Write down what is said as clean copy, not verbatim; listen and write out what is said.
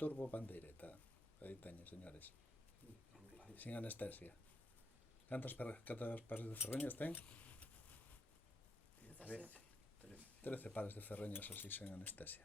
turbo pandeireta. Aí teñen, señores. Sin anestesia. Cantos pares de ferreñas ten? 13. 13 pares de ferreñas así sen anestesia.